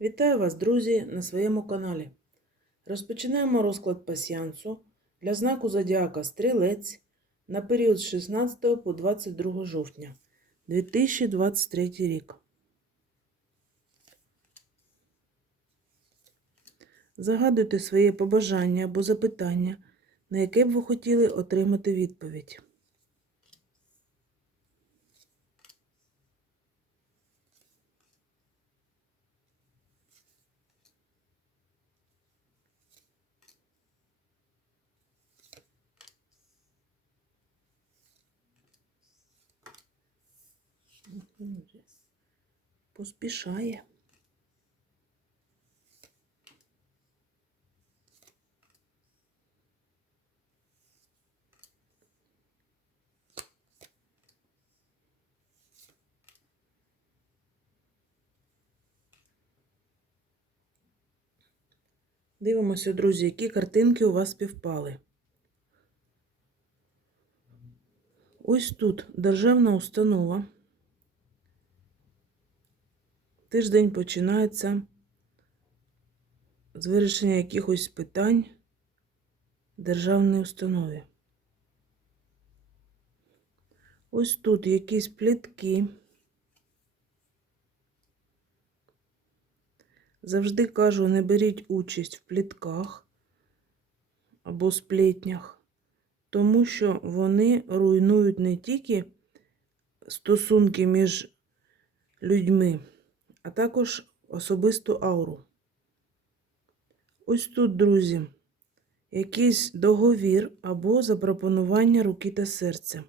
Вітаю вас, друзі, на своєму каналі. Розпочинаємо розклад пасіянсу для знаку Зодіака Стрілець на період з 16 по 22 жовтня 2023 рік. Загадуйте своє побажання або запитання, на яке б ви хотіли отримати відповідь. Поспішає. Дивимося, друзі, які картинки у вас співпали. Ось тут державна установа. Тиждень починається з вирішення якихось питань в державній установі. Ось тут якісь плітки. Завжди кажу, не беріть участь в плітках або сплетнях, тому що вони руйнують не тільки стосунки між людьми, а також особисту ауру. Ось тут, друзі, якийсь договір або запропонування руки та серця.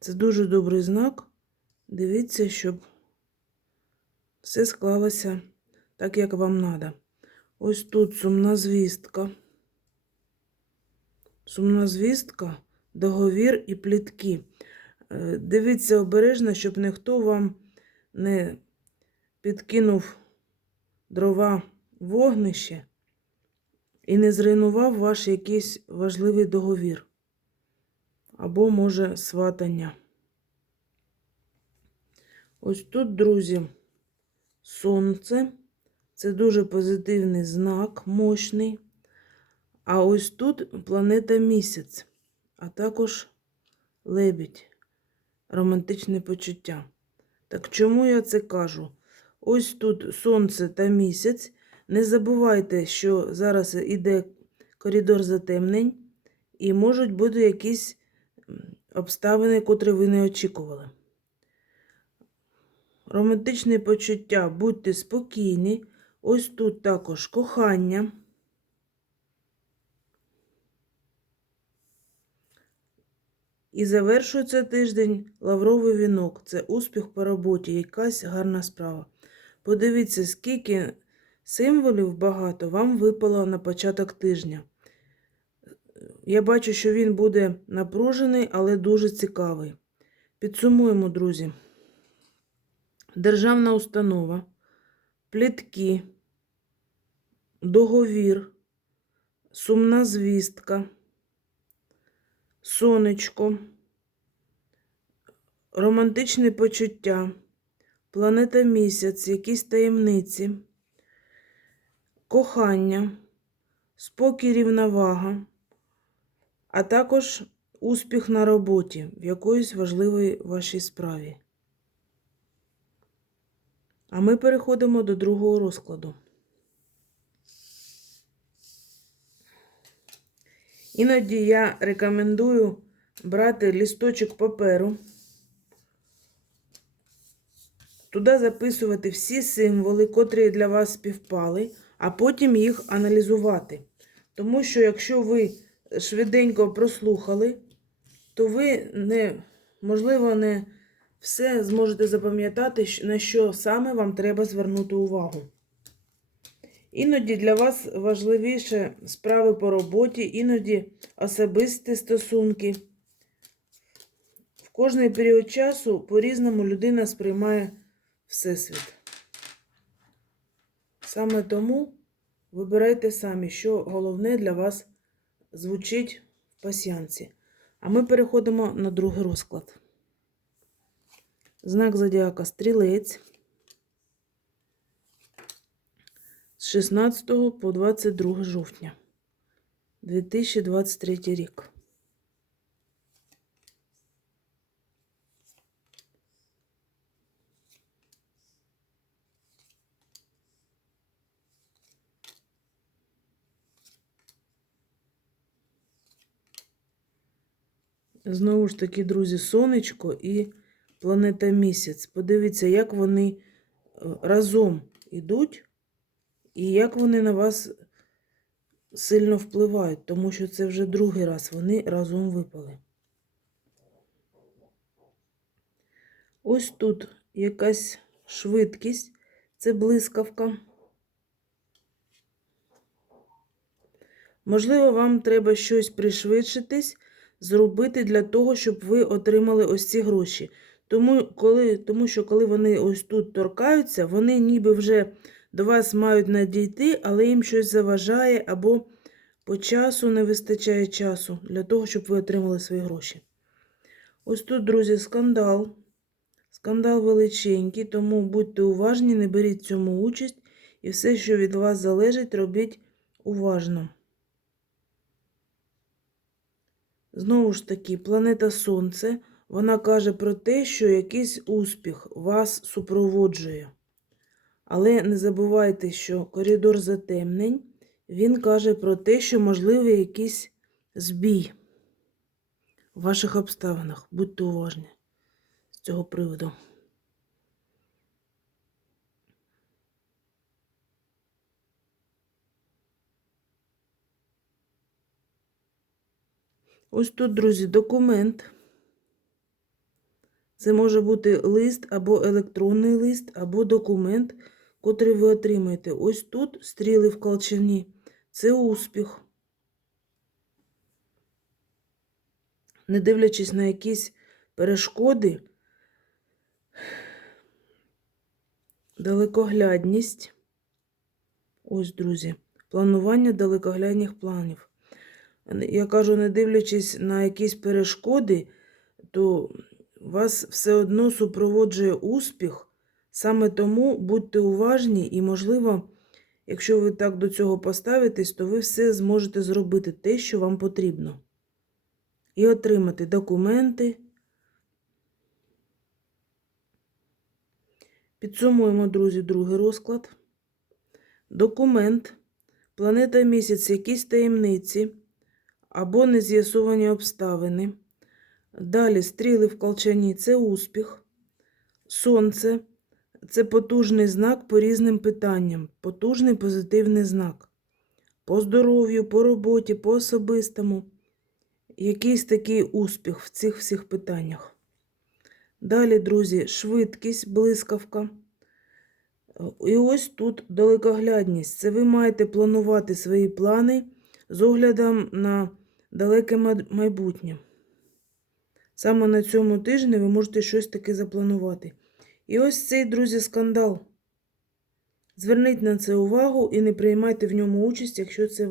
Це дуже добрий знак. Дивіться, щоб все склалося так, як вам треба. Ось тут сумна звістка. Сумна звістка, договір і плітки. Е, Дивіться обережно, щоб ніхто вам не підкинув дрова вогнище і не зруйнував ваш якийсь важливий договір. Або, може, сватання. Ось тут, друзі, сонце. Це дуже позитивний знак, мощний. А ось тут планета місяць, а також лебідь, романтичне почуття. Так чому я це кажу? Ось тут сонце та місяць. Не забувайте, що зараз іде коридор затемнень, і можуть бути якісь обставини, котрі ви не очікували. Романтичне почуття, будьте спокійні. Ось тут також кохання. І завершується тиждень лавровий вінок. Це успіх по роботі, якась гарна справа. Подивіться, скільки символів багато вам випало на початок тижня. Я бачу, що він буде напружений, але дуже цікавий. Підсумуємо, друзі. Державна установа, плітки, договір, сумна звістка, сонечко, романтичне почуття, планета місяць, якісь таємниці, кохання, спокій рівновага, а також успіх на роботі в якоїсь важливій вашій справі. А ми переходимо до другого розкладу. Іноді я рекомендую брати лісточок паперу, туди записувати всі символи, котрі для вас співпали, а потім їх аналізувати. Тому що, якщо ви швиденько прослухали, то ви не, можливо, не все зможете запам'ятати, на що саме вам треба звернути увагу. Іноді для вас важливіше справи по роботі, іноді особисті стосунки. В кожний період часу по-різному людина сприймає Всесвіт. Саме тому вибирайте самі, що головне для вас звучить в пасіянці. А ми переходимо на другий розклад. Знак зодіака стрілець. 16 по 22 жовтня 2023 рік. Знову ж таки, друзі, сонечко і планета місяць. Подивіться, як вони е, разом ідуть, і як вони на вас сильно впливають, тому що це вже другий раз вони разом випали. Ось тут якась швидкість, це блискавка. Можливо, вам треба щось пришвидшитись, зробити для того, щоб ви отримали ось ці гроші. Тому, коли, тому що коли вони ось тут торкаються, вони ніби вже до вас мають надійти, але їм щось заважає або по часу не вистачає часу для того, щоб ви отримали свої гроші. Ось тут, друзі, скандал. Скандал величенький, тому будьте уважні, не беріть цьому участь і все, що від вас залежить, робіть уважно. Знову ж таки, планета Сонце, вона каже про те, що якийсь успіх вас супроводжує. Але не забувайте, що коридор затемнень, він каже про те, що можливий якийсь збій в ваших обставинах. Будьте уважні з цього приводу. Ось тут, друзі, документ. Це може бути лист або електронний лист, або документ, котрий ви отримаєте. Ось тут стріли в колчані. Це успіх. Не дивлячись на якісь перешкоди, далекоглядність. Ось, друзі, планування далекоглядних планів. Я кажу, не дивлячись на якісь перешкоди, то вас все одно супроводжує успіх. Саме тому будьте уважні і, можливо, якщо ви так до цього поставитесь, то ви все зможете зробити те, що вам потрібно. І отримати документи. Підсумуємо, друзі, другий розклад. Документ, планета місяць, якісь таємниці або нез'ясовані обставини. Далі стріли в колчані це успіх. Сонце це потужний знак по різним питанням, потужний позитивний знак. По здоров'ю, по роботі, по особистому. Якийсь такий успіх в цих всіх питаннях. Далі, друзі, швидкість, блискавка. І ось тут далекоглядність. Це ви маєте планувати свої плани з оглядом на далеке майбутнє. Саме на цьому тижні ви можете щось таке запланувати. І ось цей, друзі, скандал. Зверніть на це увагу і не приймайте в ньому участь, якщо це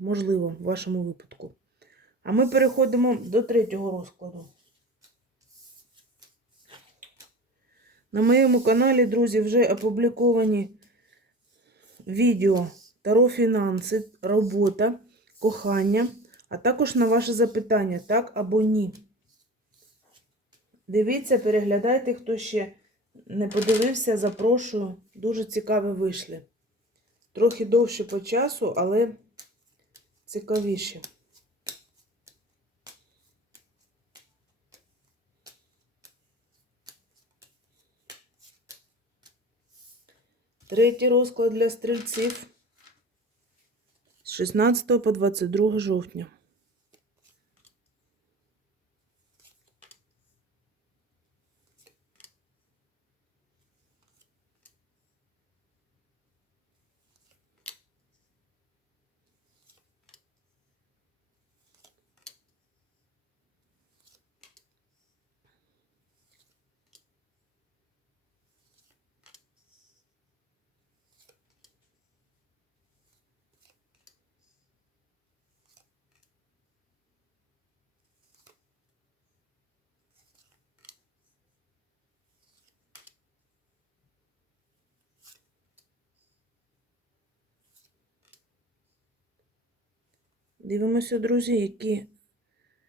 можливо в вашому випадку. А ми переходимо до третього розкладу. На моєму каналі, друзі, вже опубліковані відео Таро фінанси, робота, кохання, а також на ваше запитання, так або ні. Дивіться, переглядайте, хто ще не подивився, запрошую. Дуже цікаві вийшли. Трохи довше по часу, але цікавіші. Третій розклад для стрільців з 16 по 22 жовтня. Дивимося, друзі, які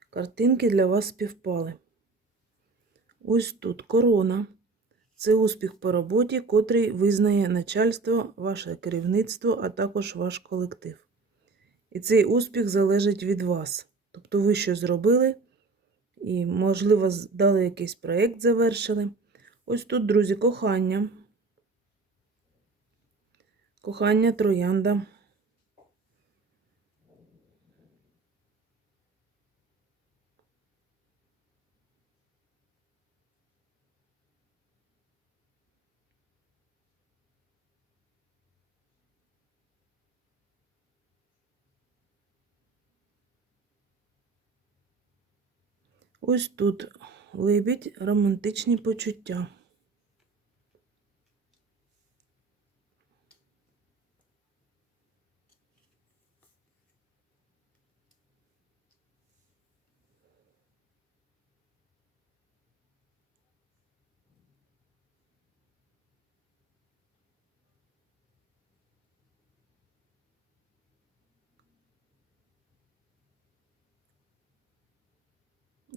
картинки для вас співпали. Ось тут корона. Це успіх по роботі, котрий визнає начальство, ваше керівництво, а також ваш колектив. І цей успіх залежить від вас. Тобто ви щось зробили і, можливо, дали якийсь проєкт, завершили. Ось тут, друзі, кохання. Кохання троянда. Ось тут либідь романтичні почуття.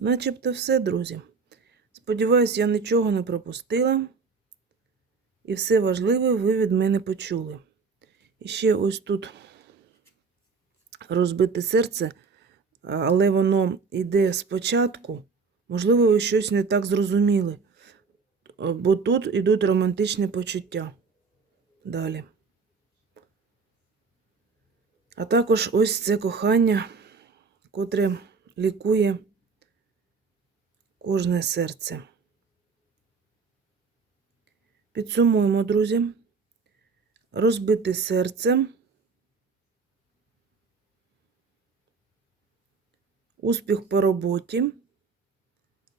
Начебто все, друзі. Сподіваюсь, я нічого не пропустила. І все важливе ви від мене почули. І ще ось тут розбите серце, але воно йде спочатку. Можливо, ви щось не так зрозуміли. Бо тут йдуть романтичні почуття. Далі. А також ось це кохання, котре лікує кожне серце. Підсумуємо, друзі, розбите серце, успіх по роботі,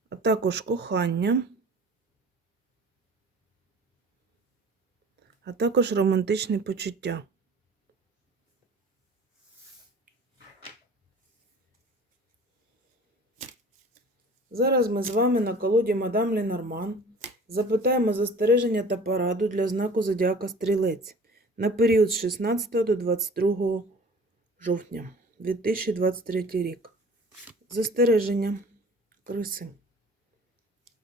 а також кохання, а також романтичні почуття. Зараз ми з вами на колоді Мадам Ленорман запитаємо застереження та пораду для знаку Зодіака Стрілець на період з 16 до 22 жовтня 2023 рік. Застереження криси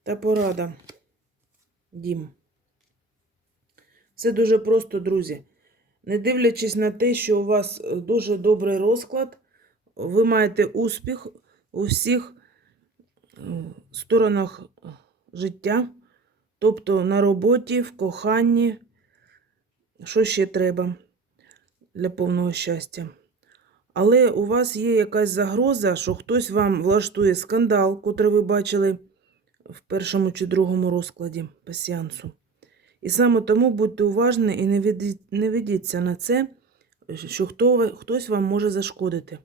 та порада дім. Все дуже просто, друзі. Не дивлячись на те, що у вас дуже добрий розклад, ви маєте успіх у всіх сторонах життя, тобто на роботі, в коханні, що ще треба для повного щастя. Але у вас є якась загроза, що хтось вам влаштує скандал, котрий ви бачили в першому чи другому розкладі пасіансу. І саме тому будьте уважні і не ведіться на це, що хто, хтось вам може зашкодити.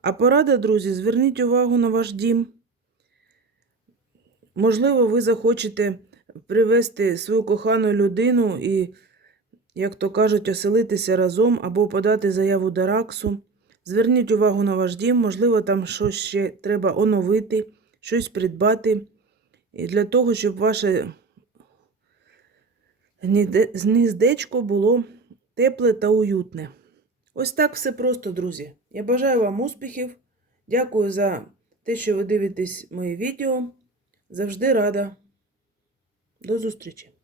А порада, друзі, зверніть увагу на ваш дім. Можливо, ви захочете привезти свою кохану людину і, як то кажуть, оселитися разом або подати заяву до РАКСу. Зверніть увагу на ваш дім, можливо, там щось ще треба оновити, щось придбати. І для того, щоб ваше гніздечко було тепле та уютне. Ось так все просто, друзі. Я бажаю вам успіхів. Дякую за те, що ви дивитесь мої відео. Завжди рада. До зустрічі!